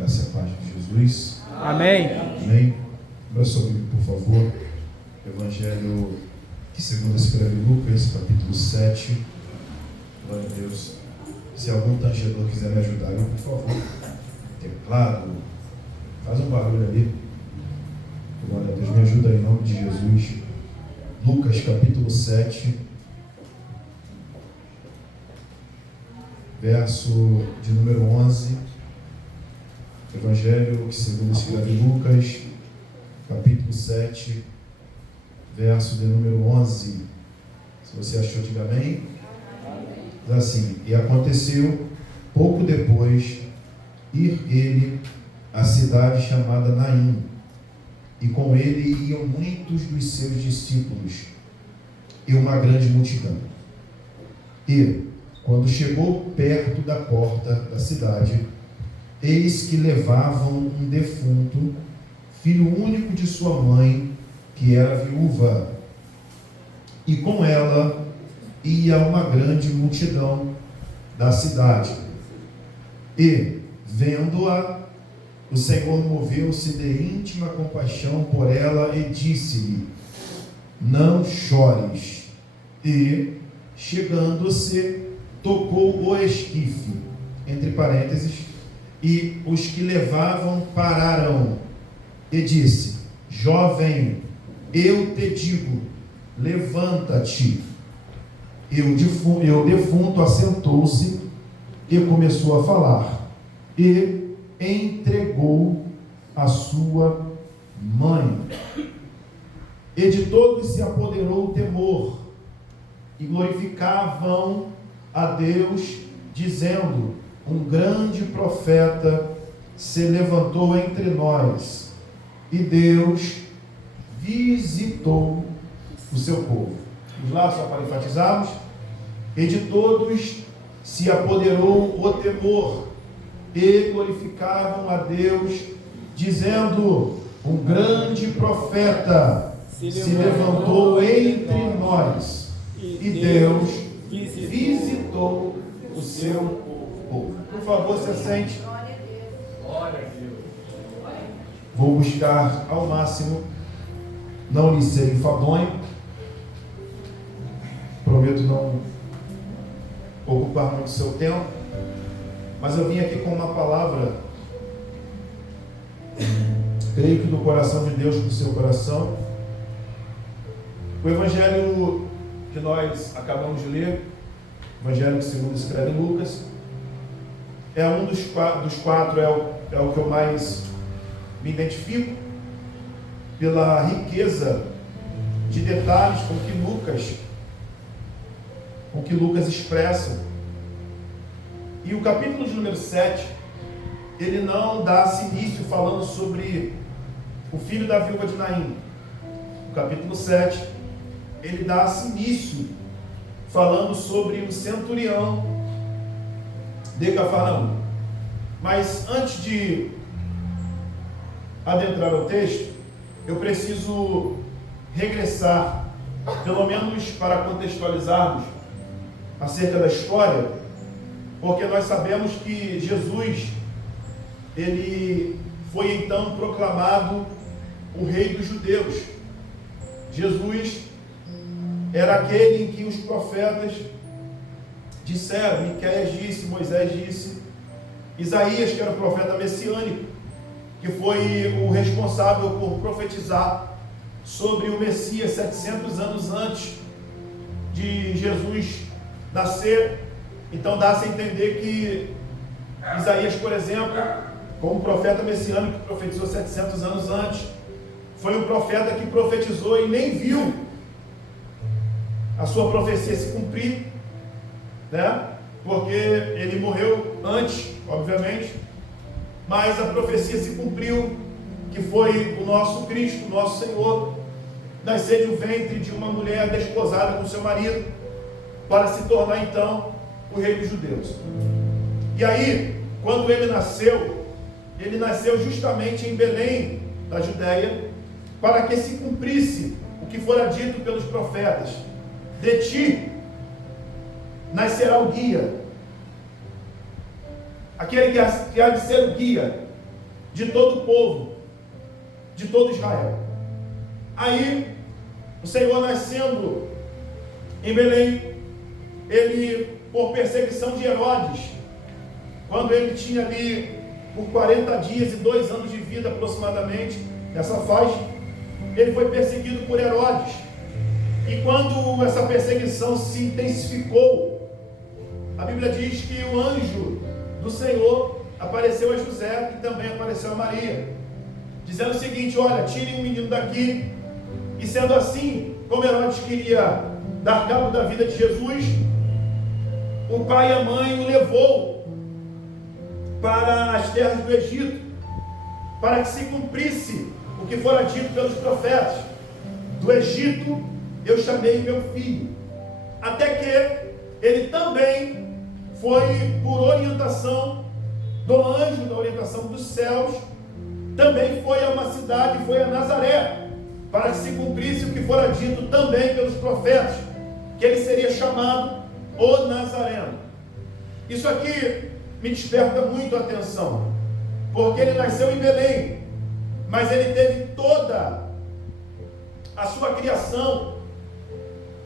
graça e a paz de Jesus. Amém. Amém. Abra sua Bíblia, por favor. Evangelho que segundo escreve Lucas, capítulo 7. Glória a Deus. Se algum tangedor quiser me ajudar aí, por favor. Teclado. Faz um barulho ali. Glória a Deus. Me ajuda aí em nome de Jesus. Lucas, capítulo 7. Verso de número 11. Evangelho que segundo escreve Lucas, capítulo 7, verso de número 11. Se você achou, diga amém. Diz assim: e aconteceu, pouco depois, ir ele à cidade chamada Naim, e com ele iam muitos dos seus discípulos, e uma grande multidão. E, quando chegou perto da porta da cidade, eis que levavam um defunto, filho único de sua mãe, que era viúva, e com ela ia uma grande multidão da cidade. E, vendo-a, o Senhor moveu-se de íntima compaixão por ela e disse-lhe: não chores. E, chegando-se, tocou o esquife, entre parênteses, e os que levavam pararam, e disse: jovem, eu te digo, levanta-te. E o defunto assentou-se e começou a falar, e entregou a sua mãe. E de todos se apoderou o temor, e glorificavam a Deus, dizendo: um grande profeta se levantou entre nós, e Deus visitou o seu povo. Vamos lá, só para enfatizarmos. E de todos se apoderou o temor, e glorificavam a Deus, dizendo: um grande profeta se levantou entre nós, e Deus visitou o seu povo. Por favor, se assente. Vou buscar ao máximo não lhe ser enfadonho. Prometo não ocupar muito seu tempo, mas eu vim aqui com uma palavra, creio que do coração de Deus para o seu coração. O evangelho que nós acabamos de ler, Evangelho que segundo escreve Lucas, é um dos quatro, é o que eu mais me identifico, pela riqueza de detalhes com que Lucas expressa. E o capítulo de número 7, ele não dá-se início falando sobre o filho da viúva de Naim. O capítulo 7, ele dá-se início falando sobre o centurião de Cafarnaum. Mas antes de adentrar ao texto, eu preciso regressar, pelo menos para contextualizarmos acerca da história, porque nós sabemos que Jesus, ele foi então proclamado o rei dos judeus. Jesus era aquele em que os profetas disseram, Miqueias disse, Moisés disse, Isaías, que era o profeta messiânico, que foi o responsável por profetizar sobre o Messias 700 anos antes de Jesus nascer. Então dá-se a entender que Isaías, por exemplo, como profeta messiânico que profetizou 700 anos antes, foi um profeta que profetizou e nem viu a sua profecia se cumprir, né? Porque ele morreu antes, obviamente, mas a profecia se cumpriu, que foi o nosso Cristo, o nosso Senhor, nascer do ventre de uma mulher desposada com seu marido, para se tornar então o rei dos judeus. E aí, quando ele nasceu justamente em Belém, da Judéia, para que se cumprisse o que fora dito pelos profetas: de ti nascerá o guia, aquele que há de ser o guia de todo o povo, de todo Israel. Aí, o Senhor nascendo em Belém, ele, por perseguição de Herodes, quando ele tinha ali por 40 dias e 2 anos de vida aproximadamente, nessa faixa, ele foi perseguido por Herodes. E quando essa perseguição se intensificou, a Bíblia diz que o anjo do Senhor apareceu a José e também apareceu a Maria, dizendo o seguinte: olha, tirem o menino daqui. E sendo assim, como Herodes queria dar cabo da vida de Jesus, o pai e a mãe o levou para as terras do Egito, para que se cumprisse o que fora dito pelos profetas: do Egito eu chamei meu filho. Até que ele também foi, por orientação do anjo, da orientação dos céus, também foi a uma cidade, foi a Nazaré, para que se cumprisse o que fora dito também pelos profetas, que ele seria chamado o Nazareno. Isso aqui me desperta muito a atenção, porque ele nasceu em Belém, mas ele teve toda a sua criação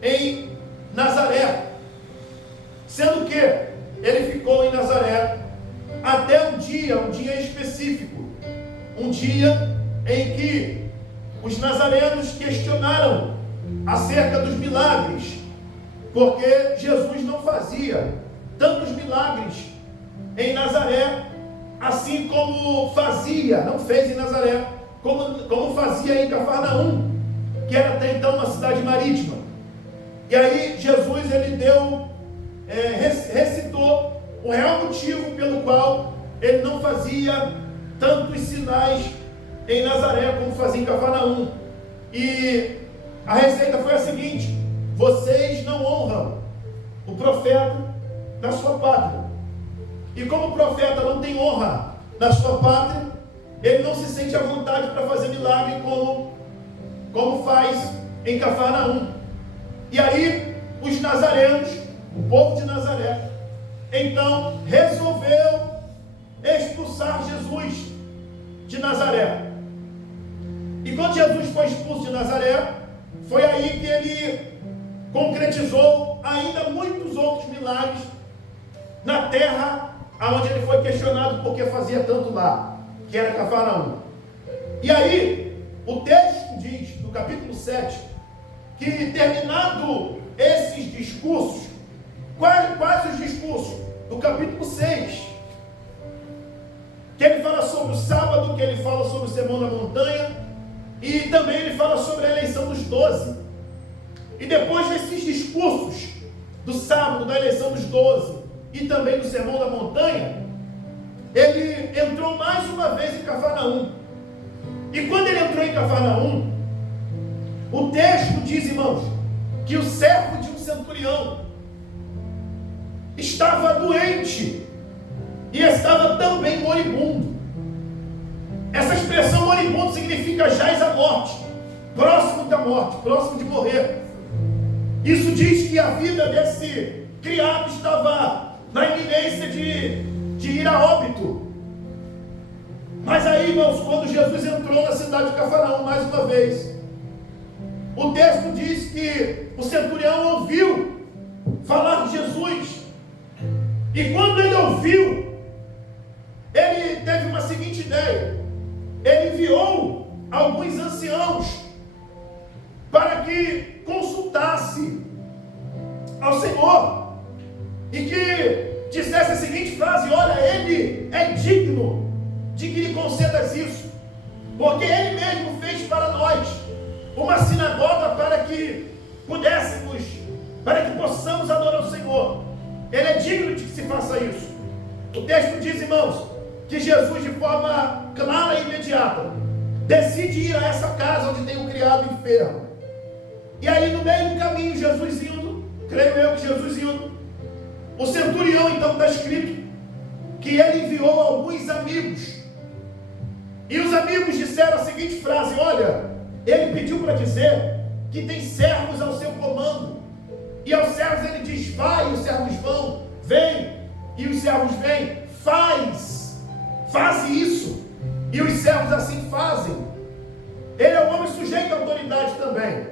em Nazaré, sendo que ele ficou em Nazaré até um dia específico, um dia em que os nazarenos questionaram acerca dos milagres, porque Jesus não fazia tantos milagres em Nazaré, assim como fazia, não fez em Nazaré, como fazia em Cafarnaum, que era até então uma cidade marítima. E aí Jesus, ele recitou o real motivo pelo qual ele não fazia tantos sinais em Nazaré como fazia em Cafarnaum. E a receita foi a seguinte: vocês não honram o profeta na sua pátria. E como o profeta não tem honra na sua pátria, ele não se sente à vontade para fazer milagre como faz em Cafarnaum. E aí os nazarenos, o povo de Nazaré, então resolveu expulsar Jesus de Nazaré. E quando Jesus foi expulso de Nazaré, foi aí que ele concretizou ainda muitos outros milagres na terra aonde ele foi questionado porque fazia tanto lá, que era Cafarnaum. E aí o texto diz, no capítulo 7, que terminado esses discursos, quais os discursos? Do capítulo 6, que ele fala sobre o sábado, que ele fala sobre o sermão da montanha, e também ele fala sobre a eleição dos 12. E depois desses discursos do sábado, da eleição dos 12 e também do sermão da montanha, ele entrou mais uma vez em Cafarnaum. E quando ele entrou em Cafarnaum, o texto diz, irmãos, que o servo de um centurião estava doente e estava também moribundo. Essa expressão moribundo significa jaz à morte, próximo da morte, próximo de morrer. Isso diz que a vida desse criado estava na iminência de ir a óbito. Mas aí, irmãos, quando Jesus entrou na cidade de Cafarnaum mais uma vez, o texto diz que o centurião ouviu falar de Jesus. E quando ele ouviu, ele teve uma seguinte ideia: ele enviou alguns anciãos para que consultasse ao Senhor e que dissesse a seguinte frase: olha, ele é digno de que lhe concedas isso, porque ele mesmo fez para nós uma sinagoga para que possamos adorar o Senhor. Ele é digno de que se faça isso. O texto diz, irmãos, que Jesus, de forma clara e imediata, decide ir a essa casa onde tem um criado enfermo. E aí, no meio do caminho, Jesus indo, creio eu que Jesus indo, o centurião, então, está escrito que ele enviou alguns amigos. E os amigos disseram a seguinte frase: olha, ele pediu para dizer que tem servos ao seu comando. E aos servos ele diz: vai, e os servos vão, vem, e os servos vêm, faz isso. e os servos assim fazem. Ele é um homem sujeito à autoridade também.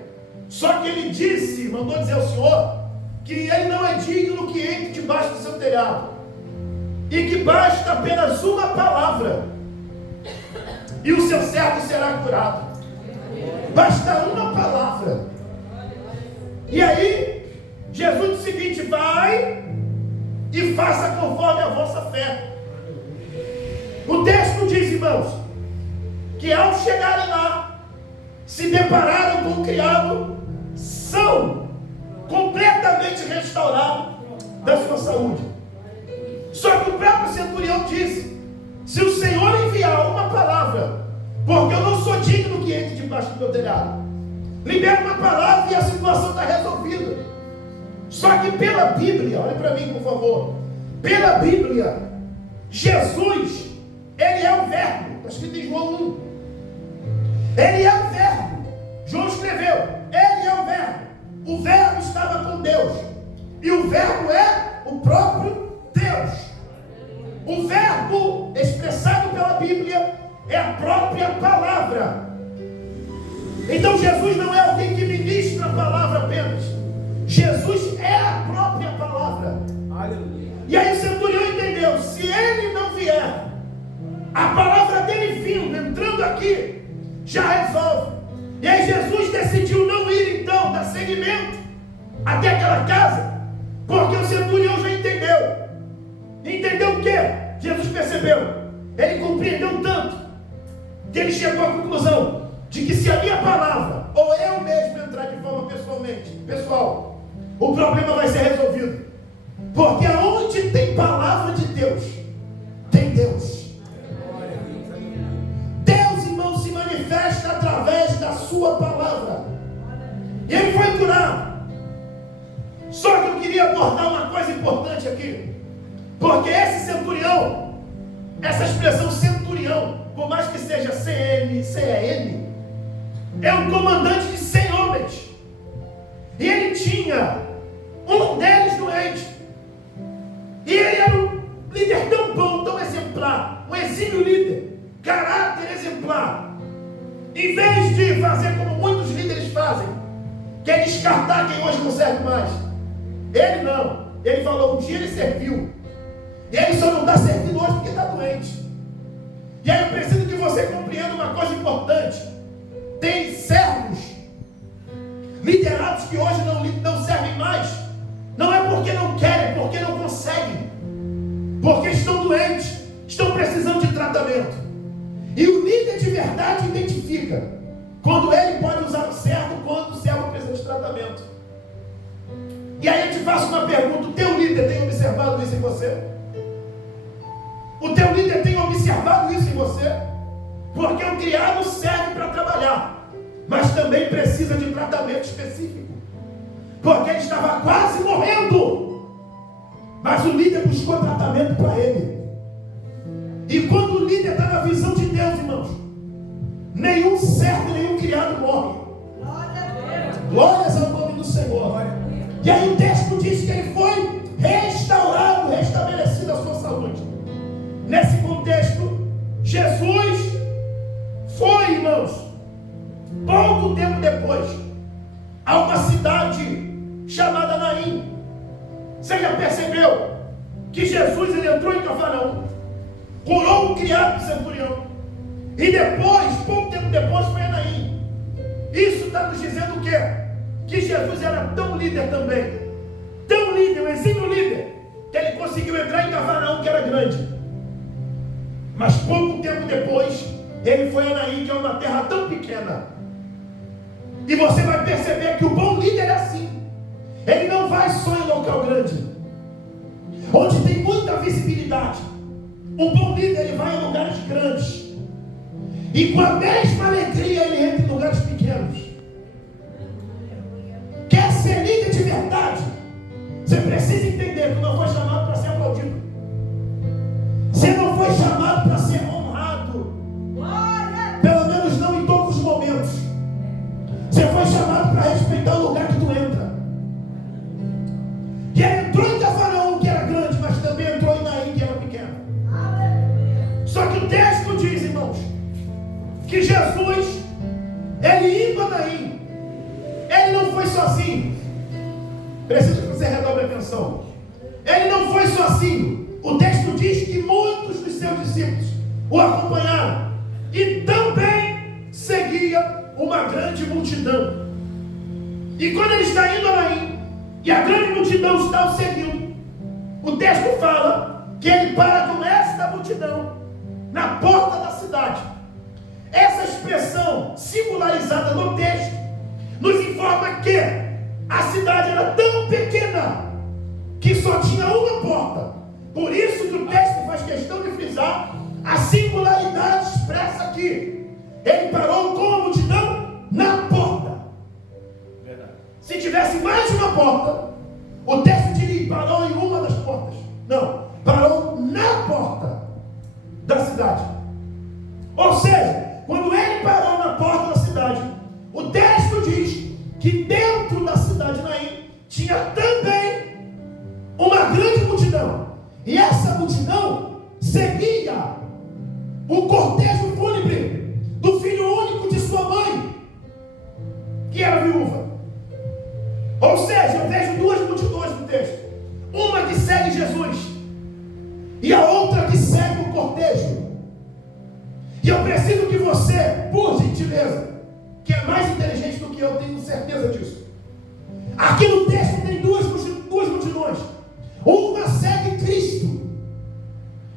Só que ele mandou dizer ao Senhor, que ele não é digno que entre debaixo do seu telhado, e que basta apenas uma palavra, e o seu servo será curado. Basta uma palavra. E aí, Jesus disse o seguinte: vai e faça conforme a vossa fé. O texto diz, irmãos, que ao chegarem lá, se depararam com o criado são, completamente restaurado da sua saúde. Só que o próprio centurião disse: se o Senhor enviar uma palavra, porque eu não sou digno que entre debaixo do meu telhado, libera uma palavra e a situação está resolvida. Só que pela Bíblia, olha para mim por favor, pela Bíblia, Jesus, ele é o verbo, está escrito em João 1, ele é o verbo. João escreveu, ele é o verbo estava com Deus, e o verbo é o próprio Deus. O verbo expressado pela Bíblia é a própria palavra. Então Jesus não é alguém que ministra a palavra apenas, Jesus é a própria palavra. Aleluia. E aí o centurião entendeu, se ele não vier, a palavra dele vindo, entrando aqui, já resolve. E aí Jesus decidiu não ir então, dar seguimento até aquela casa, porque o centurião já entendeu. Entendeu o quê? Jesus percebeu, ele compreendeu tanto, que ele chegou à conclusão de que se a minha palavra, ou eu mesmo entrar de forma pessoal, o problema vai ser resolvido. Porque onde tem palavra de Deus, tem Deus. Deus, irmão, se manifesta através da sua palavra. E ele foi curado. Só que eu queria abordar uma coisa importante aqui. Porque esse centurião, essa expressão centurião, por mais que seja CN, é um comandante de 100 homens. E ele tinha um deles doente. E ele era um líder tão bom, tão exemplar, um exímio líder, caráter exemplar. Em vez de fazer como muitos líderes fazem, que é descartar quem hoje não serve mais, ele não. Ele falou, um dia ele serviu, e ele só não está servindo hoje porque está doente. E aí eu preciso que você compreenda uma coisa importante. Tem servos liderados que hoje não servem mais. Não é porque não querem, é porque não conseguem. Porque estão doentes, estão precisando de tratamento. E o líder de verdade identifica quando ele pode usar o servo, quando o servo precisa de tratamento. E aí eu te faço uma pergunta: o teu líder tem observado isso em você? O teu líder tem observado isso em você? Porque o criado serve para trabalhar, mas também precisa de tratamento específico. Porque ele estava quase morrendo, mas o líder buscou tratamento para ele. E quando o líder está na visão de Deus, irmãos, nenhum servo, nenhum criado morre. Glórias ao nome do Senhor. E aí o texto diz que ele foi restaurado, restabelecido a sua saúde. Nesse contexto, Jesus foi, irmãos, pouco tempo depois, a uma cidade chamada Naim. Você já percebeu que Jesus ele entrou em Cafarnaum, curou um criado do centurião, e depois, pouco tempo depois, foi a Naim. Isso está nos dizendo o quê? Que Jesus era tão líder também, tão líder, um exímio líder, que ele conseguiu entrar em Cafarnaum, que era grande. Mas pouco tempo depois, ele foi a Naim, que é uma terra tão pequena. E você vai perceber que o bom líder é assim. Ele não vai só em local grande, onde tem muita visibilidade. O bom líder, ele vai em lugares grandes, e com a mesma alegria ele entra em lugares pequenos. Quer ser líder de verdade, você precisa entender que não foi chamado para ser aplaudido. Você não foi chamado para ser honrado, pelo menos não em todos os momentos. Você foi chamado para respeitar o lugar que tu entra. E ele entrou em Cafarnaum, que era grande, mas também entrou em Naim, que era pequeno. Só que o texto diz, irmãos, Jesus, ele indo a Naim, ele não foi sozinho. Preciso que você redobre a atenção. Ele não foi sozinho. O texto diz que muitos dos seus discípulos o acompanharam, e também seguia uma grande multidão. E quando ele está indo a Naim, e a grande multidão está o seguindo, o texto fala que ele para com esta multidão na porta da cidade. Essa expressão singularizada no texto nos informa que a cidade era tão pequena que só tinha uma porta. Por isso que o texto faz questão de frisar a singularidade expressa aqui. Ele parou com a multidão na porta. Verdade. Se tivesse mais de uma porta, o texto diria que parou em uma das portas. Não, parou na porta da cidade. Ou seja, quando ele parou na porta da cidade, o texto diz que dentro da cidade de Naim tinha também uma grande multidão. E essa multidão seguia o cortejo fúnebre do filho único de sua mãe, que era viúva. Ou seja, eu vejo duas multidões no texto. Uma que segue Jesus e a outra que segue o cortejo. E eu preciso que você, por gentileza, que é mais inteligente do que eu, tenho certeza disso. Aqui no texto tem duas multidões. Uma segue Cristo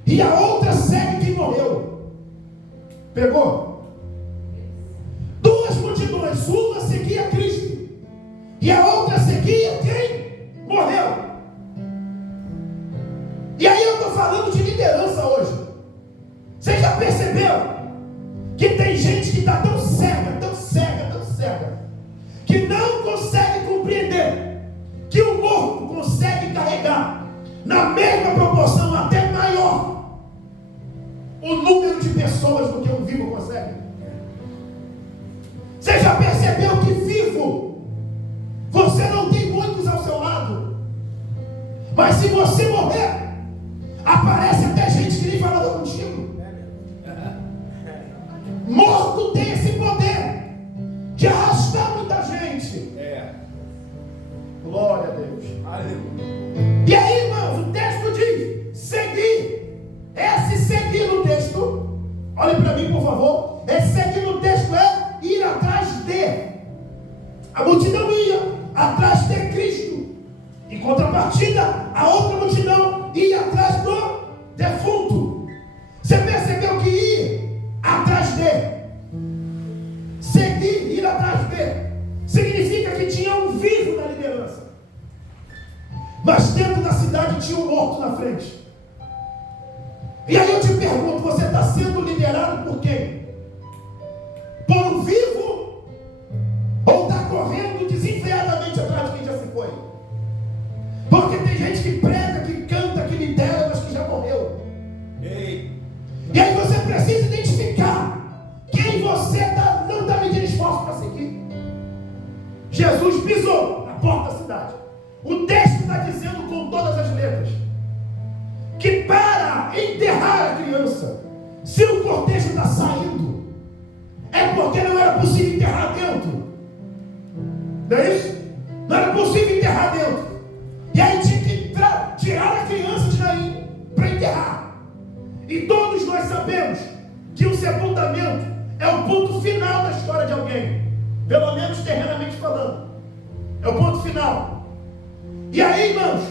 e a outra segue quem morreu. Pegou? Duas multidões. Uma seguia Cristo e a outra seguia quem morreu. E aí eu estou falando de liderança hoje. Você já percebeu que tem gente que está tão cega, que não consegue compreender que o morto consegue carregar na mesma proporção, até maior, o número de pessoas do que um vivo consegue? Você já percebeu que vivo você não tem muitos ao seu lado, mas se você morrer, aparece até gente que nem falava contigo. Morto tem esse poder de arrastar muita gente. Glória a Deus. Aleluia. E aí, irmãos, o texto diz: seguir. Esse seguir no texto, olhe para mim, por favor. Esse seguir no texto é ir atrás de. A multidão ia atrás de Cristo. Em contrapartida, a outra multidão ia atrás do defunto. Você percebeu que ir atrás de, seguir, ir atrás de, significa que tinha um vivo na liderança, mas dentro da cidade tinha um morto na frente. E aí eu te pergunto: você está sendo liderado por quem? Por um vivo? Ou está correndo desenfreadamente atrás de quem já se foi? Porque tem gente que prega, que canta, que lidera, mas que já morreu. E aí você precisa identificar quem você não está medindo esforço para seguir. Jesus pisou na porta da cidade. O texto está dizendo com todas as letras que para enterrar a criança, se o cortejo está saindo, é porque não era possível enterrar dentro. Não é isso? Não era possível enterrar dentro. E aí tinha que tirar a criança de Naim para enterrar. E todos nós sabemos que o sepultamento é o ponto final da história de alguém, pelo menos terrenamente falando. É o ponto final. E aí, irmãos,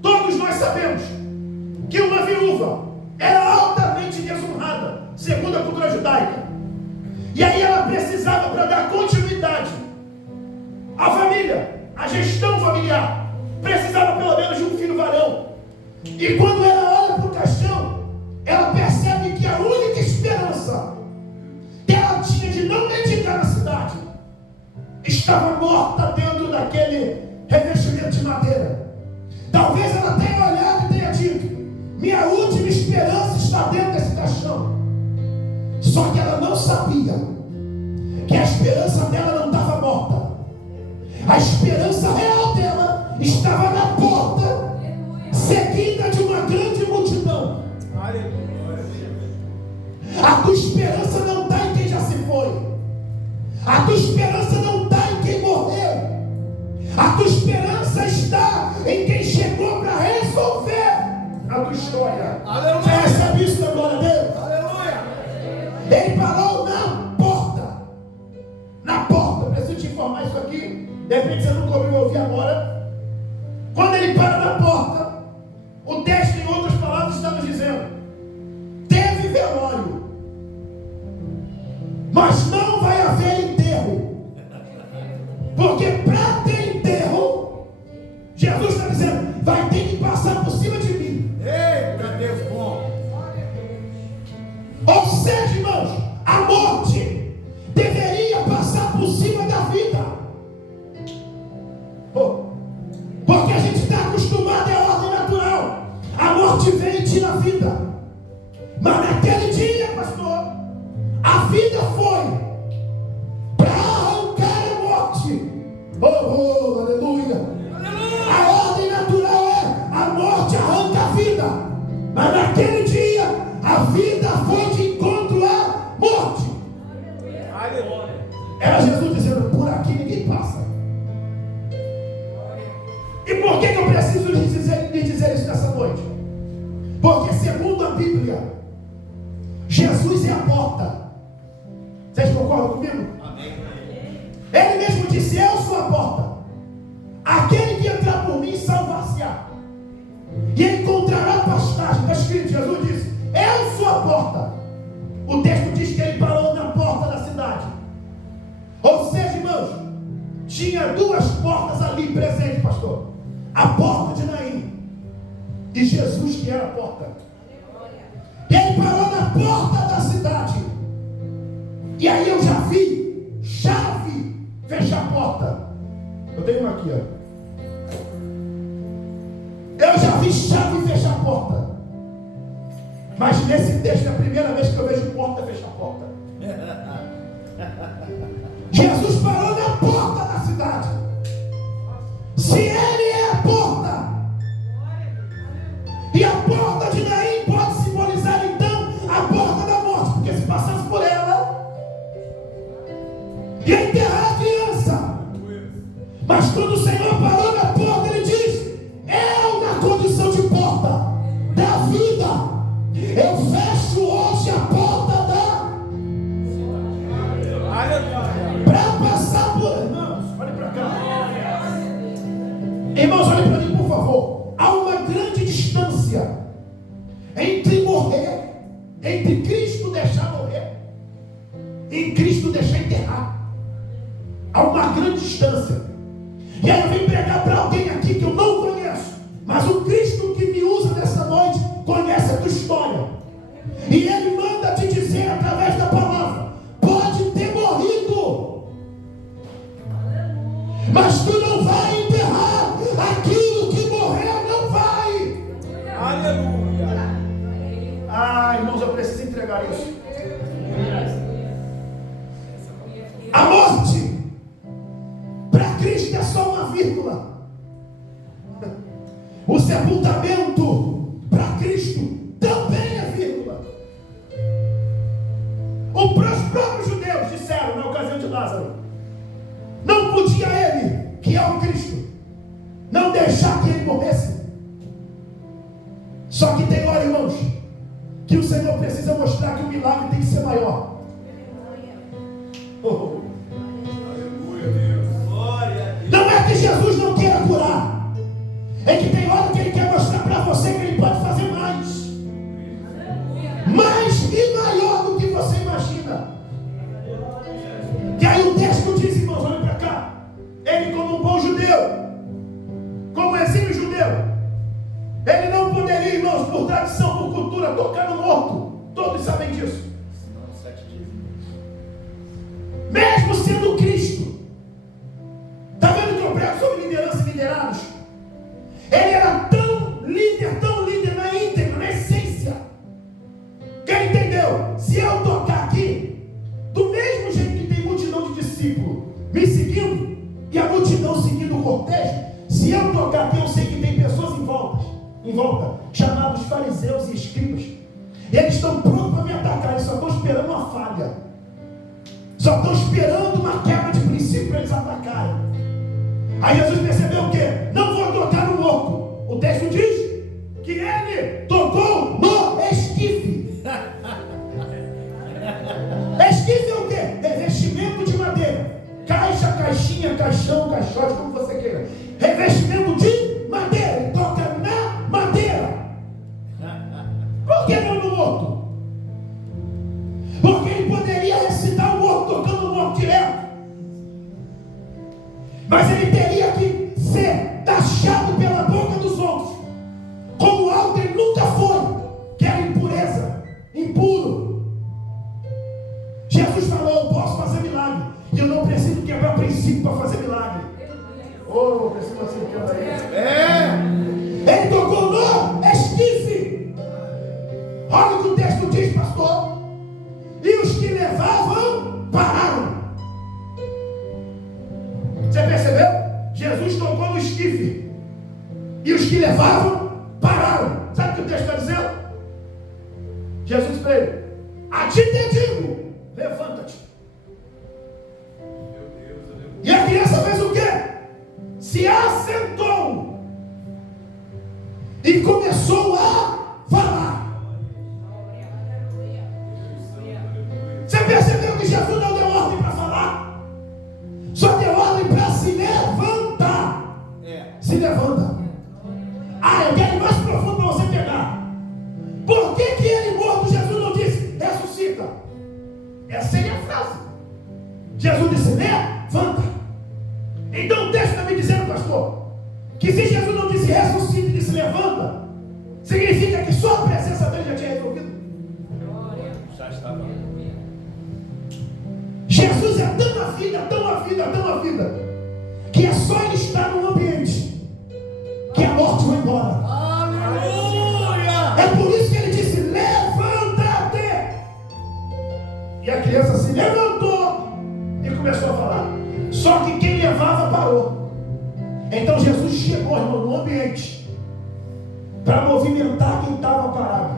todos nós sabemos que uma viúva era altamente desonrada, segundo a cultura judaica. E aí ela precisava, para dar continuidade à família, à gestão familiar, precisava pelo menos de um filho varão. E quando ela olha para o caixão, ela percebe que a única esperança que ela tinha de não medicar na cidade estava morta dentro daquele revestimento de madeira. Talvez ela tenha olhado e tenha dito: minha última esperança está dentro desse caixão. Só que ela não sabia que a esperança dela não estava morta. A esperança real dela estava na porta, seguida de uma grande multidão. A tua esperança não está em quem já se foi. Ele parou na porta. Na porta, eu preciso te informar isso aqui. De repente você nunca ouviu ouvir agora. Quando ele para na porta, o texto, em outras palavras, está nos dizendo: teve velório, mas não vai haver enterro. Porque para ter enterro, Jesus está dizendo, vai ter que passar por cima de mim. Eita, Deus bom. Ou seja, irmãos, a morte deveria passar por cima da vida. Porque a gente está acostumado à ordem natural. A morte vem e tira a vida. Mas naquele dia, pastor, a vida foi para arrancar a morte. Oh, aleluia. A ordem natural é: a morte arranca a vida. Mas naquele dia, a vida foi de encontro à morte. Era Jesus dizendo: por aqui ninguém passa. E por que eu preciso lhe dizer isso nessa noite? Porque segundo a Bíblia, Jesus é a porta. Vocês concordam comigo? Amém. Ele mesmo disse: eu sou a porta. Aquele que entrar por mim salvar-se-á, e encontrará pastagem. Está escrito, Jesus disse: eu sou a porta. O texto diz que ele parou na porta da cidade. Ou seja, irmãos, tinha duas portas ali presentes, pastor. A porta de Naim e Jesus, que era a porta. E ele parou na porta da cidade. E aí eu já vi chave fechar a porta. Eu tenho uma aqui, ó. Eu já vi chave fechar a porta. Mas nesse texto é a primeira vez que eu vejo porta fechar a porta. Jesus parou na porta da cidade. Se ele é a porta, e a porta de Naim pode simbolizar então a porta da morte, porque se passasse por ela, ia enterrar a criança. Mas quando o Senhor parou na porta, ele diz: eu, na condição de porta da vida, eu fecho hoje a porta para passar por. Irmãos, olhe para cá. Irmãos, olhem para mim, por favor. Há uma grande distância entre morrer, entre Cristo deixar morrer e Cristo deixar enterrar. Há uma grande distância. E aí eu vim pregar para alguém aqui que eu não conheço, mas o Cristo que me usa nessa noite conhece a tua história. E Ele manda te dizer através da palavra: pode ter morrido, mas tu não vai enterrar aquilo que morreu, não vai. Aleluia. Ah, irmãos, eu preciso entregar isso. A morte para Cristo é só uma vírgula. O sepultamento para Cristo também é vírgula. Os próprios judeus disseram na ocasião de Lázaro: não podia ele, que é o Cristo, não deixar que ele morresse. Só que tem hora, irmãos, que o Senhor precisa mostrar que o milagre tem que ser maior. Oh. Não é que Jesus não queira curar, é que tem hora que Ele quer mostrar para você que Ele pode fazer mais e maior do que você imagina. E aí o texto diz, irmãos, olha para cá, ele, como um bom judeu, como exímio judeu, ele não poderia, irmãos, por tradição, por cultura, tocar no morto. Todos sabem disso. Mesmo sendo Cristo. Está vendo que eu prego sobre liderança e liderados? Ele era tão líder na íntegra, na essência, que ele entendeu: se eu tocar aqui, do mesmo jeito que tem multidão de discípulos me seguindo, e a multidão seguindo o cortejo, se eu tocar aqui, eu sei que tem pessoas em volta, chamados fariseus e escribas. Eles estão prontos para me atacar, eles só estão esperando uma falha, só estão esperando uma quebra de princípio para eles atacarem. Aí Jesus percebeu o quê? Não vou tocar no morto. O texto diz que ele tocou no esquife. Esquife é o quê? Revestimento de madeira. Caixa, caixinha, caixão, caixote, como você queira. Revestimento de madeira. Toca na madeira. Por que não no morto? Porque ele poderia recitar o morto tocando o morto direto. Mas ele teria que ser taxado pela boca dos outros como algo que ele nunca foi, que era impureza, impuro. Jesus falou: eu posso fazer milagre, e eu não preciso quebrar princípio para fazer milagre. Oh, preciso assim quebrar aí. Ele tocou no esquife. Olha o que o texto diz, pastor. E os que levavam pararam. Você percebeu? Jesus tocou no esquife. E os que levavam pararam. Sabe o que o texto está dizendo? Jesus disse para ele: a ti te digo, levanta-te. E a criança fez o quê? Se assentou e começou a falar. Você percebeu que Jesus não deu ordem para falar? Só deu ordem para se levantar. Se levanta. Eu quero ir mais profundo para você pegar. Por que ele morto, Jesus não disse ressuscita? Essa seria a frase. Jesus disse levanta. Então o texto está me dizendo, pastor, que se Jesus não disse ressuscita e disse levanta, significa que só a presença dele já tinha resolvido. Já estava. Jesus é tão a vida, tão a vida, tão a vida, que é só ele estar no ambiente que a morte vai embora. Aleluia! É por isso que ele disse levanta-te. E a criança se levantou e começou a falar. Só que quem levava parou. Então Jesus chegou, irmão, no ambiente para movimentar quem estava parado.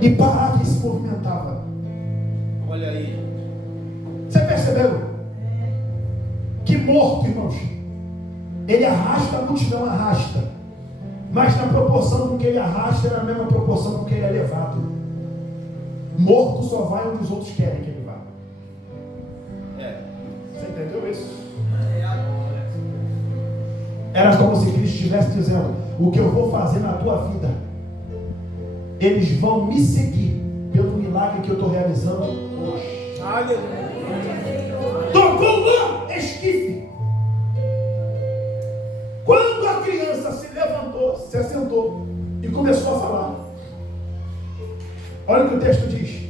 E parar quem se movimentava. Olha aí. Você percebeu? Que morto, irmãos, ele arrasta, a multidão arrasta, mas na proporção com que ele arrasta é na mesma proporção com que ele é levado. Morto só vai onde os outros querem que ele vá. Você entendeu isso? Era como se Cristo estivesse dizendo: o que eu vou fazer na tua vida, eles vão me seguir pelo milagre que eu estou realizando hoje. Aleluia. Tocou no esquife. Quando a criança se levantou, se assentou e começou a falar, olha o que o texto diz.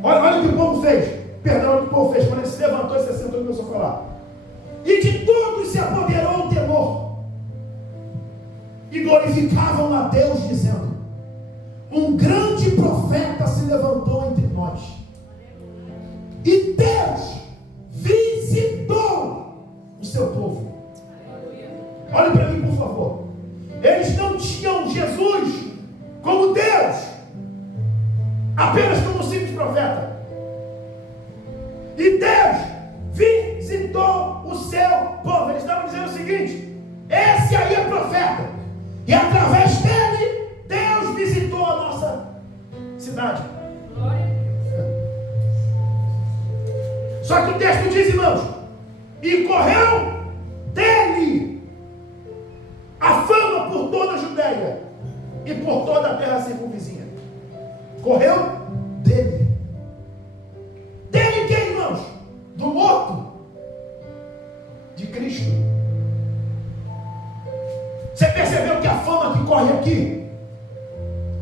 Olha o que o povo fez. Perdão, olha o que o povo fez. Quando ele se levantou, se assentou e começou a falar. E de todos se apoderou o temor. E glorificavam a Deus, dizendo: um grande profeta se levantou entre nós. E Deus visitou o seu povo. Olhe para mim, por favor. Eles não tinham Jesus como Deus, apenas como simples profeta. E Deus visitou o seu povo. Eles estavam dizendo o seguinte: esse aí é profeta, e através dele Deus visitou a nossa cidade. Só que o texto diz, irmãos, e correu dele a fama por toda a Judéia e por toda a terra circunvizinha. Correu dele. Dele quem, irmãos? Do morto. De Cristo. Você percebeu que a fama que corre aqui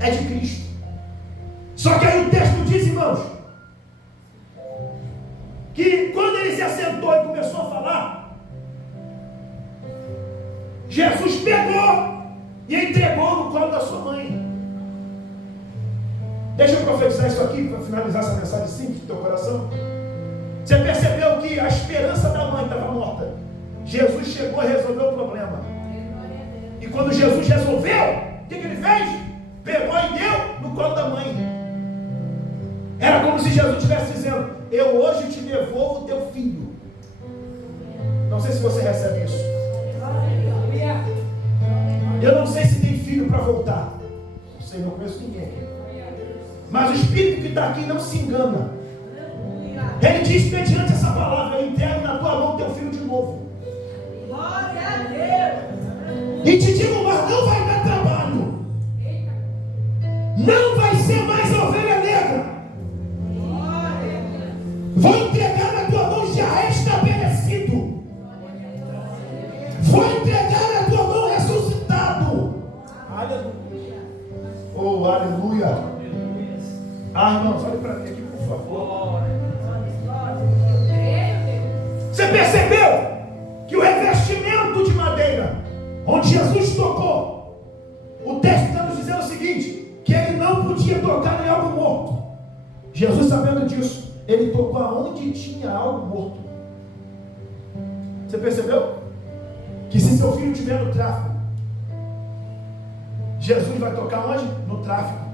é de Cristo. Só que aí o texto diz, irmãos, que quando ele se assentou e começou a falar, Jesus pegou e entregou no colo da sua mãe. Deixa eu profetizar isso aqui para finalizar essa mensagem simples do teu coração. Você percebeu que a esperança da mãe estava morta. Jesus chegou e resolveu o problema. E quando Jesus resolveu, o que ele fez? Pegou e deu no colo da mãe. Era como se Jesus estivesse dizendo: eu hoje te devolvo o teu filho. Não sei se você recebe isso. Eu não sei se tem filho para sei, não conheço ninguém aqui. Mas o Espírito que está aqui não se engana. Ele diz, mediante essa palavra, eu entrego na tua mão teu filho de novo. Glória a Deus. E te digo, mas não vai dar trabalho. Não vai ser mais ovelha negra. Vou entregar na tua mão já restabelecido. Vou entregar na tua mão ressuscitado. Aleluia. Oh, aleluia. Irmãos, olhe para mim aqui, por favor. Você percebeu que o revestimento de madeira, onde Jesus tocou, o texto está nos dizendo o seguinte, que ele não podia tocar em algo morto. Jesus, sabendo disso, ele tocou aonde tinha algo morto. Você percebeu? Que se seu filho estiver no tráfico, Jesus vai tocar onde? No tráfico.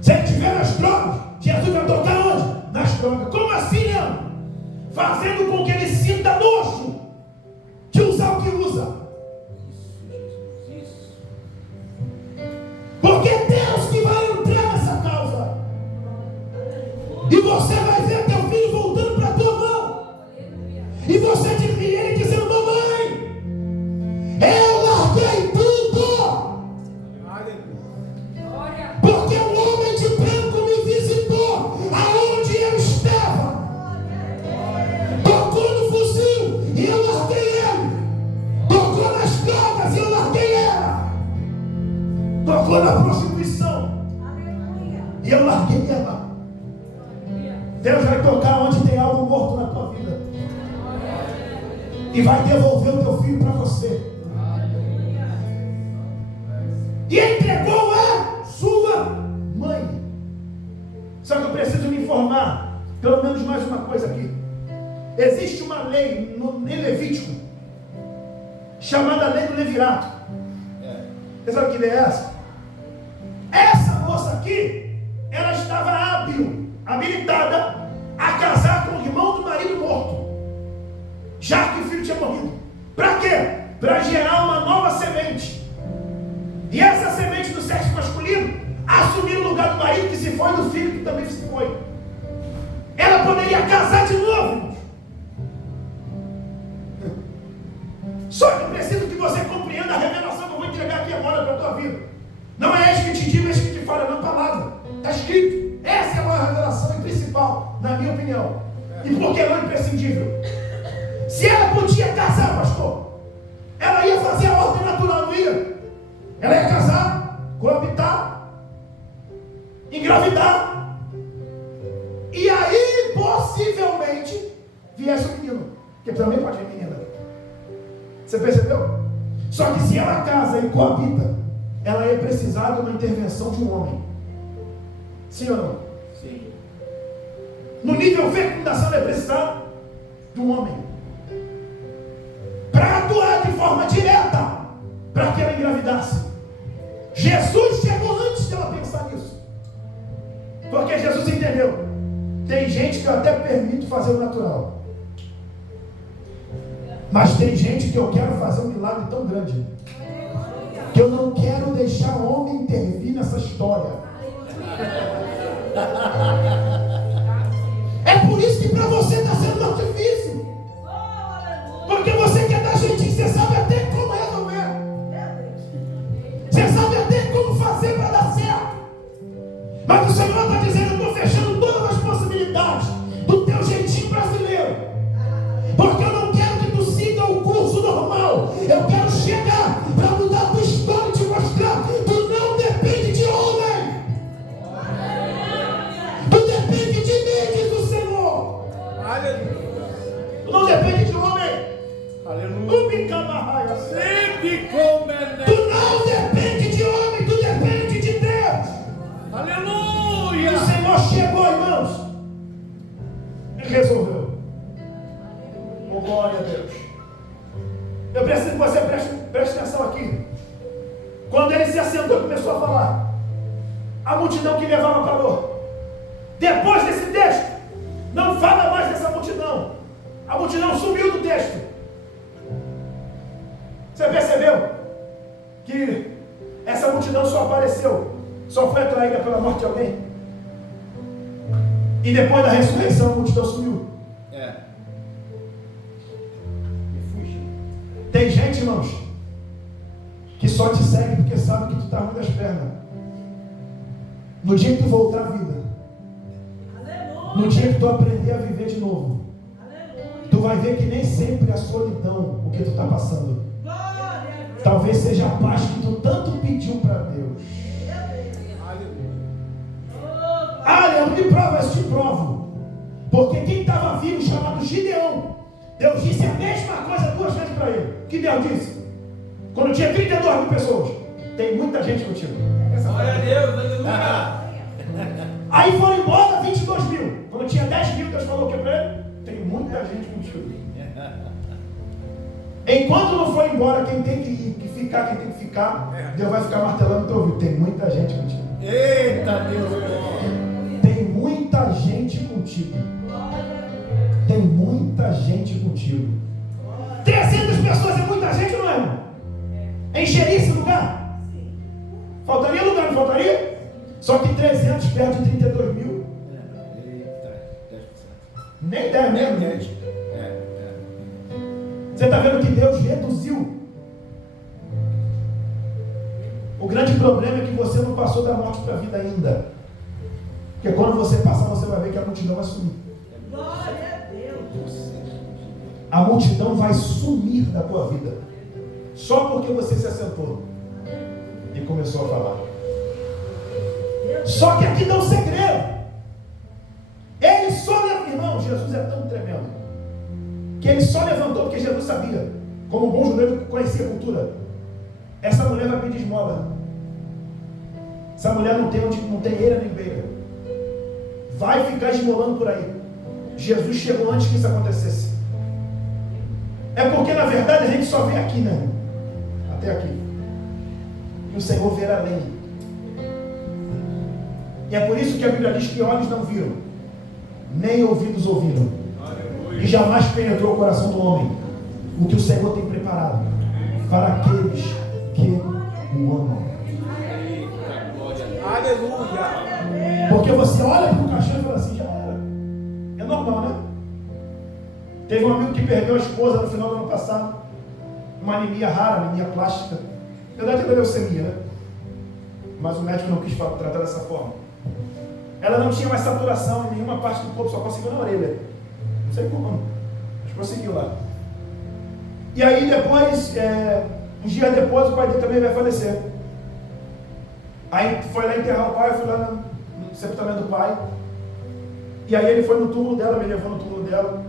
Se ele estiver nas drogas, Jesus vai tocar onde? Nas drogas. Como assim, Leandro? Fazendo com que ele sinta nojo de usar o que usa. Porque é Deus que vai entrar nessa causa. E você vai ver teu filho voltando para a tua mão. E você e ele dizendo, mamãe, eu larguei tudo. Porque o homem de branco me visitou aonde eu estava. Tocou no fuzil e eu larguei ele. Tocou nas drogas e eu larguei ela. Tocou na prostituição e eu larguei ela. Deus vai tocar onde tem algo morto na tua vida e vai devolver o teu filho para você. E entregou a sua mãe. Só que eu preciso me informar pelo menos mais uma coisa aqui. Existe uma lei em Levítico chamada lei do levirato. Você sabe que lei é essa? Essa moça aqui, ela estava habilitada a casar com o irmão do marido morto, já que o filho tinha morrido. Para quê? Para gerar uma nova semente. E essa semente do sexo masculino assumir o lugar do marido que se foi e do filho que também se foi. Ela poderia casar de novo. Só que eu preciso que você compreenda a revelação que eu vou entregar aqui agora para a tua vida. Não é este que te digo, é este que te fala, não palavra. Está escrito. Essa é a maior revelação e principal, na minha opinião. E por que não imprescindível? Se ela podia casar, pastor, ela ia fazer a ordem natural, não ia? Ela ia casar, coabitar, engravidar. E aí, possivelmente, viesse o menino. Porque também pode vir menina. Você percebeu? Só que se ela casa e coabita, ela ia precisar de uma intervenção de um homem. Sim ou não? Sim. No nível fecundação, ela ia precisar de um homem para atuar de forma direta para que ela engravidasse. Jesus chegou antes de ela pensar nisso, porque Jesus entendeu. Tem gente que eu até permito fazer o natural, mas tem gente que eu quero fazer um milagre tão grande que eu não quero deixar o homem intervir nessa história. É por isso que para você está sendo mais difícil, porque você quer dar jeitinho, você sabe até como resolver, você sabe até como fazer para dar certo, mas o Senhor está dizendo, eu estou fechando todas as possibilidades do teu jeitinho brasileiro, porque eu não quero que tu siga o curso normal, eu quero chegar para mudar a tua história e te mostrar, tu não depende de homem, tu depende de mim, diz o Senhor. Tu não depende de homem. Aleluia. Tu não depende de homem, tu depende de Deus. Aleluia. E o Senhor chegou, irmãos, e resolveu. Oh, glória a Deus. Eu preciso que você preste atenção aqui. Quando ele se assentou e começou a falar, a multidão que levava parou. Depois desse texto, não fala mais dessa multidão. A multidão sumiu do texto. Você percebeu que essa essa multidão só apareceu, só foi atraída pela morte de alguém. E depois da ressurreição a multidão sumiu. Tem gente, irmãos, que só te segue porque sabe que tu está ruim das pernas. No dia que tu voltar à vida, no dia que tu aprender a viver de novo, tu vai ver que nem sempre a solidão, o que tu está passando, talvez seja a paz que tu tanto pediu para Deus. Leandro, me prova, eu te provo. Porque quem estava vivo, chamado Gideão, Deus disse a mesma coisa 2 vezes para ele. O que Deus disse? Quando tinha 32 mil pessoas, tem muita gente contigo. Glória a Deus, aleluia. Aí foram embora 22 mil. Quando tinha 10 mil, Deus falou o que para ele? Tem muita gente contigo. Enquanto não for embora, quem tem que ficar, Deus vai ficar martelando no teu ouvido. Tem muita gente contigo. Eita Deus. Tem muita gente contigo. Tem muita gente contigo. 300 pessoas é muita gente, não é, irmão? Encheria esse lugar? Faltaria lugar, não faltaria? Só que 300 perto de 32 mil. Nem 10 mesmo. Você está vendo que Deus reduziu. O grande problema é que você não passou da morte para a vida ainda. Porque quando você passar, você vai ver que a multidão vai sumir. Glória a Deus. A multidão vai sumir da tua vida. Só porque você se assentou e começou a falar. Só que aqui dá um segredo. Ele só levantou. Irmão, Jesus é tão tremendo que ele só levantou porque Jesus sabia, como um bom judeu que conhecia a cultura, essa mulher vai pedir esmola. Essa mulher não tem eira nem beira, vai ficar esmolando por aí. Jesus chegou antes que isso acontecesse. É porque na verdade a gente só vê aqui, né? Até aqui. E o Senhor vê além. E é por isso que a Bíblia diz que olhos não viram, nem ouvidos ouviram, e jamais penetrou o coração do homem o que o Senhor tem preparado para aqueles que o amam. Aleluia. Porque você olha para o caixão e fala assim, já era. É normal, né? Teve um amigo que perdeu a esposa no final do ano passado, uma anemia rara, anemia plástica. Na verdade era leucemia, né? Mas o médico não quis tratar dessa forma. Ela não tinha mais saturação em nenhuma parte do corpo, só conseguiu na orelha. Não sei como, mas conseguiu lá. E aí depois, uns dias depois, o pai dele também vai falecer. Aí foi lá enterrar o pai, eu fui lá no sepultamento do pai. E aí ele foi no túmulo dela, me levou no túmulo dela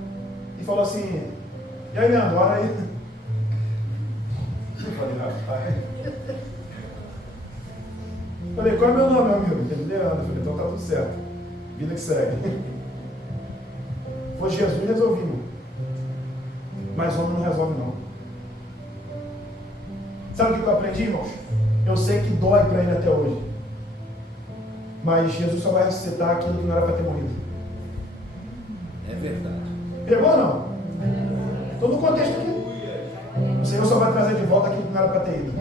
e falou assim, e aí Leandro, ora aí. Eu falei, rapaz. Falei, qual é o meu nome, meu amigo? Ele, Leandro. Eu falei, então tá tudo certo. Vida que segue. Foi Jesus e resolvimos. Mas homem não resolve não. Sabe o que eu aprendi, irmãos? Eu sei que dói para ele até hoje. Mas Jesus só vai ressuscitar aquilo que não era para ter morrido. É verdade. Pegou ou não? Estou no contexto aqui. O Senhor só vai trazer de volta aquilo que não era para ter ido.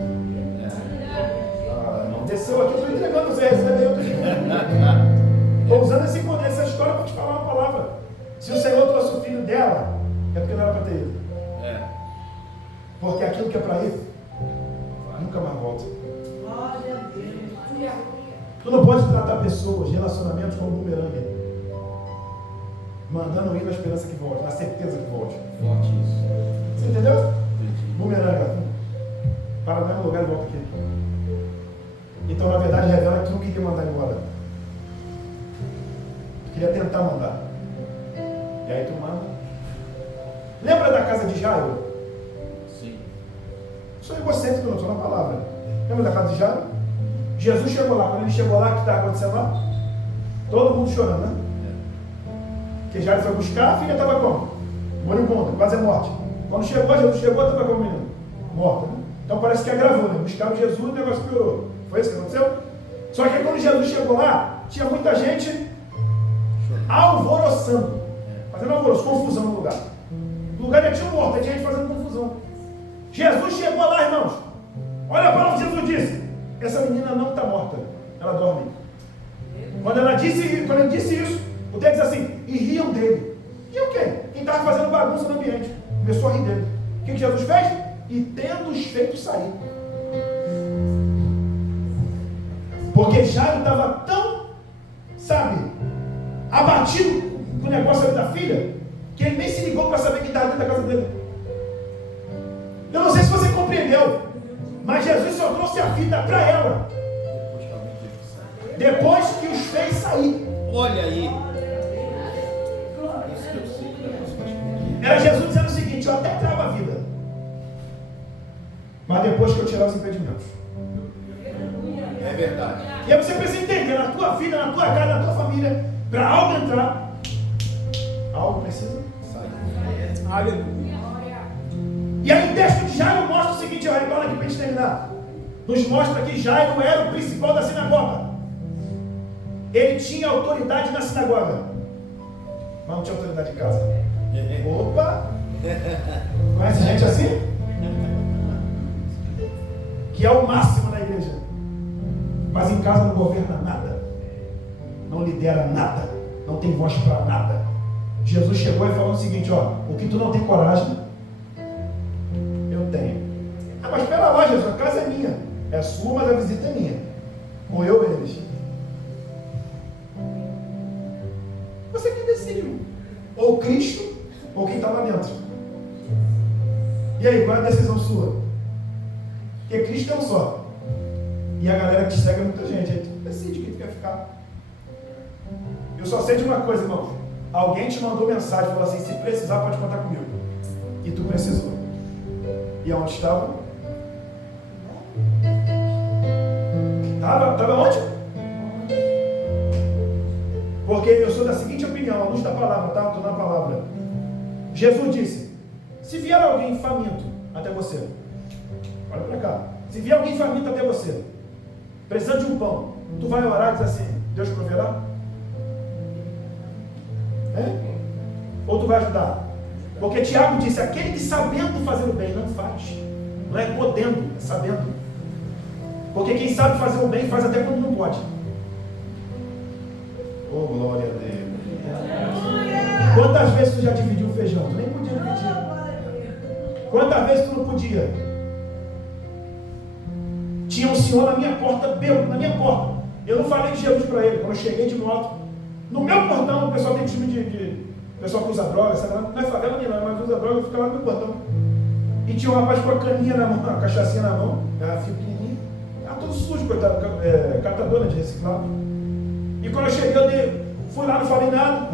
Não desceu aqui, eu estou entregando, você recebe aí outro dia. Estou usando essa história para te falar uma palavra. Se o Senhor trouxe o filho dela, é porque não era para ter ido. Porque aquilo que é para ir, nunca mais volta. Glória a Deus. Tu não pode tratar pessoas, relacionamentos como bumerangue, mandando ir na esperança que volte, na certeza que volte. Forte isso. Você entendeu? Bumerangue, para no mesmo lugar e volta aqui. Então, na verdade, revela que tu não queria mandar embora. Tu queria tentar mandar. E aí tu manda. Lembra da casa de Jairo? Sim. Sou egocêntrico, não estou na palavra. Lembra da casa de Jairo? Jesus chegou lá. Quando ele chegou lá, o que está acontecendo lá? Todo mundo chorando, né? Porque Jairo foi buscar, a filha estava como? Moribunda, quase morte. Quando chegou, Jesus chegou, estava como menino? Morta, né? Então parece que agravou, né? Buscaram Jesus e o negócio piorou. Foi isso que aconteceu? Só que quando Jesus chegou lá, tinha muita gente alvoroçando. Fazendo alvoroço, confusão no lugar. No lugar já tinha morto, tinha gente fazendo confusão. Jesus chegou lá, irmãos. Olha a palavra que Jesus disse. essa menina não está morta, ela dorme. Quando ele disse isso, o texto diz assim, e riam dele. Riam quem? Quem estava fazendo bagunça no ambiente. Começou a rir dele. O que Jesus fez? E tendo-os feito sair. Porque Jairo estava tão, abatido com o negócio ali da filha, que ele nem se ligou para saber quem estava dentro da casa dele. Eu não sei se você compreendeu, mas Jesus só trouxe a vida para ela depois que os fez sair. Olha aí. Era Jesus dizendo o seguinte: eu até trago a vida, mas depois que eu tirar os impedimentos. É verdade. E aí você precisa entender, na tua vida, na tua casa, na tua família, para algo entrar, algo precisa sair. Aleluia. E aí o texto de Jairo mostra o seguinte, eu reparo aqui para a gente terminar. Nos mostra que Jairo era o principal da sinagoga. Ele tinha autoridade na sinagoga, mas não tinha autoridade em casa. Opa! Conhece gente assim? Que é o máximo na igreja, mas em casa não governa nada, não lidera nada, não tem voz para nada. Jesus chegou e falou o seguinte: ó, o que tu não tem coragem, eu tenho. Ah, mas espera lá, Jesus, a casa é minha, é sua, mas a visita é minha. Ou eu ou eles. Você que decide, ou Cristo, ou quem está lá dentro. E aí, qual é a decisão sua? Porque Cristo é um só. E a galera que te segue é muita gente. Aí tu decide quem tu quer ficar. Eu só sei de uma coisa, irmão. Alguém te mandou mensagem, falou assim: se precisar, pode contar comigo. E tu precisou. E aonde estava? Estava onde? Porque eu sou da seguinte opinião, à luz da palavra, tá? Estou na palavra. Jesus disse: se vier alguém faminto até você, olha para cá. Se vier alguém faminto até você, precisando de um pão, tu vai orar e dizer assim: Deus proverá? Ou tu vai ajudar? Porque Tiago disse: aquele que sabendo fazer o bem não faz. Não é podendo, é sabendo. Porque quem sabe fazer o bem faz até quando não pode. Oh, glória a Deus. Quantas vezes tu já dividiu o feijão? Tu nem podia dividir. Quantas vezes tu não podia? Tinha um senhor na minha porta, na minha porta. Eu não falei de Jesus para ele. Quando eu cheguei de moto, no meu portão, o pessoal tem costume de pessoal que usa droga, sabe? Não é favela nem não, mas usa droga, fica lá no meu portão. E tinha um rapaz com a caninha na mão, uma cachaçinha na mão, era pequenininho, era todo sujo, coitado, catadora de reciclado. E quando eu cheguei, fui lá, não falei nada,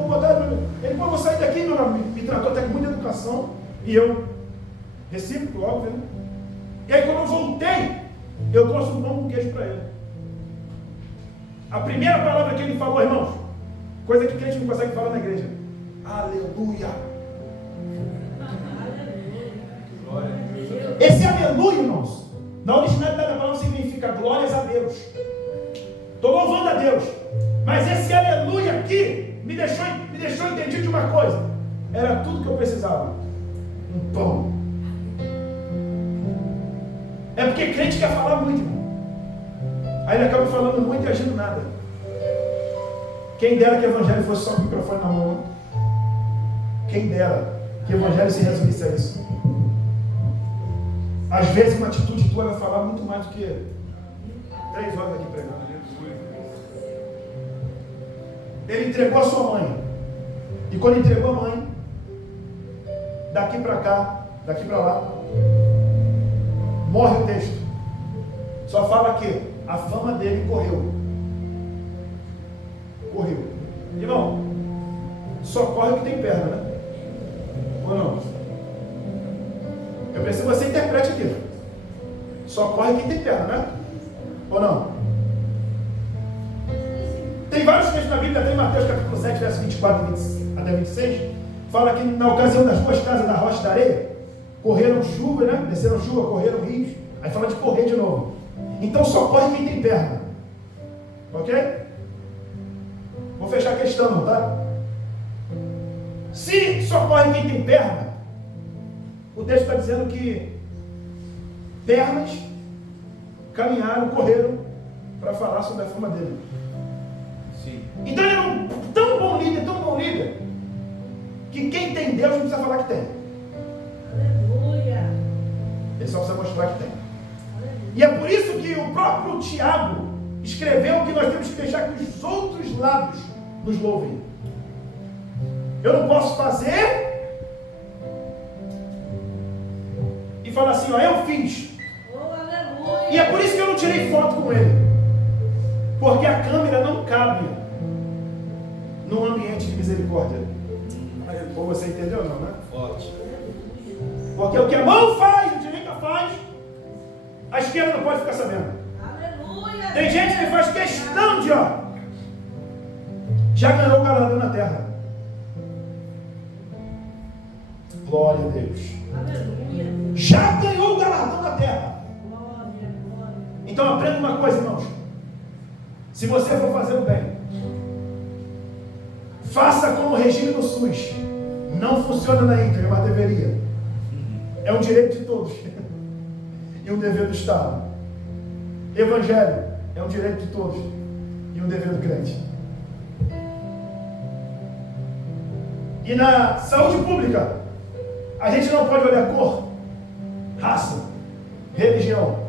ele, vou sair daqui, meu nome, me tratou até com muita educação, e eu, recíproco, óbvio, né? E aí quando eu voltei, eu trouxe um pão com queijo para ele. A primeira palavra que ele falou, irmãos, coisa que crente não consegue falar na igreja: aleluia. Esse aleluia, irmãos, na originalidade da palavra significa glórias a Deus. Estou louvando a Deus. Mas esse aleluia aqui me deixou entendido de uma coisa: era tudo que eu precisava. Um pão. É porque crente quer falar muito, irmão. Aí ele acaba falando muito e agindo nada. Quem dera que o evangelho fosse só com o microfone na mão. Quem dera que o evangelho se resumisse a isso. Às vezes uma atitude tua vai falar muito mais do que 3 horas aqui pregando. Ele entregou a sua mãe. E quando entregou a mãe, daqui para cá, daqui para lá, morre o texto. Só fala que a fama dele correu. Correu. Irmão, só corre o que tem perna, né? Ou não? Eu preciso que você interprete aqui. Só corre quem tem perna, né? Ou não? Tem vários textos na Bíblia, tem Mateus capítulo 7, verso 24 até 26, fala que na ocasião das 2 casas da rocha e da areia, correram chuva, né? Desceram chuva, correram rios. Aí fala de correr de novo. Então só corre quem tem perna. Ok? Vou fechar a questão, tá? Se só corre quem tem perna, o texto está dizendo que pernas caminharam, correram para falar sobre a fama dele. Sim. Então ele era um tão bom líder, que quem tem Deus não precisa falar que tem. Aleluia. Ele só precisa mostrar que tem. E é por isso que o próprio Tiago escreveu que nós temos que deixar que os outros lados nos louvem. Eu não posso fazer e falar assim, ó, eu fiz. Oh, aleluia. E é por isso que eu não tirei foto com ele. Porque a câmera não cabe num ambiente de misericórdia. Ou você entendeu não, né? Forte. Porque o que a mão faz, a direita faz, a esquerda não pode ficar sabendo. Aleluia. Tem gente que faz questão de, ó, já ganhou o galardão na terra. Glória a Deus. Aleluia. Já ganhou o galardão na terra. Glória, glória. Então aprenda uma coisa, irmãos. Se você for fazer o bem, faça como o regime do SUS. Não funciona na íntegra, mas deveria. É um direito de todos. E um dever do Estado. Evangelho é um direito de todos. E um dever do crente. E na saúde pública, a gente não pode olhar cor, raça, religião,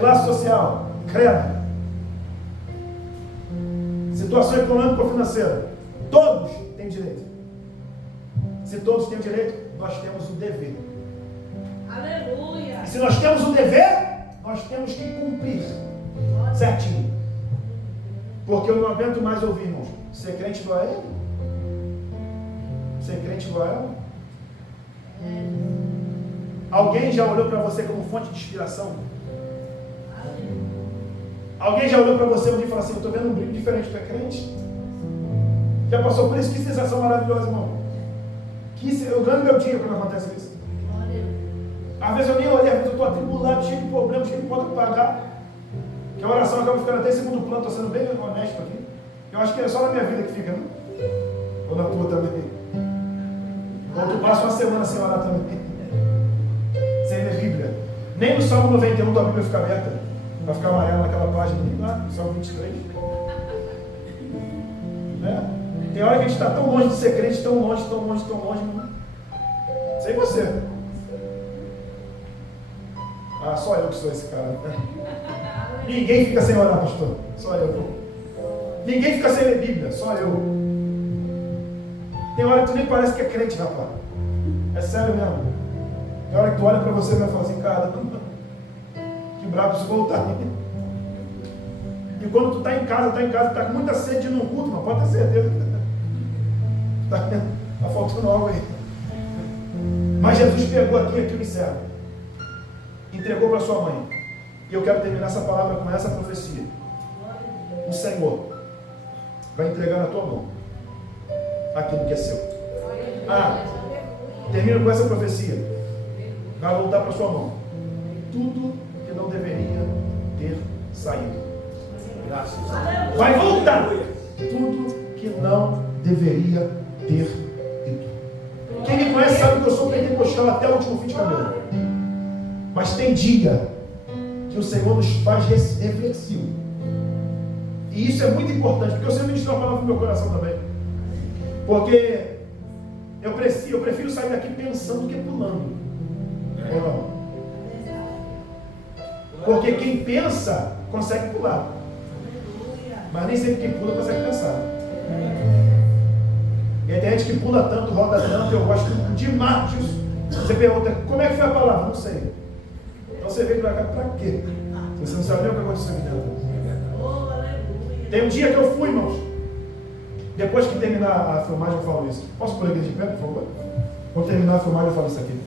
classe social, credo, situação econômica ou financeira. Todos têm direito. Se todos têm direito, nós temos o dever. Aleluia. E se nós temos o dever, nós temos que cumprir certinho. Porque eu não aguento mais ouvir, irmãos. Ser crente igual a ele? Ser crente igual a ela? Alguém já olhou para você como fonte de inspiração? Alguém já olhou para você um dia e falou assim, eu estou vendo um brilho diferente, tu é crente? Já passou por isso? Que sensação maravilhosa, irmão. Eu ganho meu dia quando acontece isso. Às vezes eu nem olhei, às vezes eu estou atribulado, cheio de problemas, cheio de conta para pagar. Que a oração acaba ficando até em segundo plano, estou sendo bem honesto aqui. Eu acho que é só na minha vida que fica, né? Ou na tua também. Ou tu passa uma semana sem orar também. Sem ler Bíblia. Nem no Salmo 91 da Bíblia fica aberta. Vai ficar amarela naquela página ali, lá, Salmo 23. Tem hora que a gente está tão longe de ser crente, tão longe. Sei você. Ah, só eu que sou esse cara. Ninguém fica sem orar, pastor. Só eu. Ninguém fica sem ler Bíblia. Só eu. Tem hora que tu nem parece que é crente, rapaz. É sério mesmo. Tem hora que tu olha para você e vai falar assim, cara, que brabo, preciso voltar. E quando tu está em casa, está com muita sede de ir num culto, mas pode ter certeza. Está faltando algo aí. Mas Jesus pegou aqui o encerro. Entregou para sua mãe. E eu quero terminar essa palavra com essa profecia. O Senhor vai entregar na tua mão aquilo que é seu. Termina com essa profecia. Vai voltar para sua mão tudo que não deveria ter saído. Graças. Vai voltar tudo que não deveria ter ido. Quem me conhece sabe que eu sou pentecostal até o último fim de cabelo. Mas tem dia que o Senhor nos faz reflexivo. E isso é muito importante, porque eu sempre ministro uma palavra no meu coração também. Porque eu prefiro sair daqui pensando do que pulando. Ou não? Porque quem pensa consegue pular. Mas nem sempre quem pula consegue pensar. E aí tem gente que pula tanto, roda tanto, eu gosto demais disso. Você pergunta, como é que foi a palavra? Não sei. Então você veio para cá para quê? Você não sabe nem o que aconteceu aqui dentro. Tem um dia que eu fui, irmãos. Depois que terminar a filmagem eu falo isso. Posso pôr a igreja de pé, por favor? Quando terminar a filmagem eu falo isso aqui.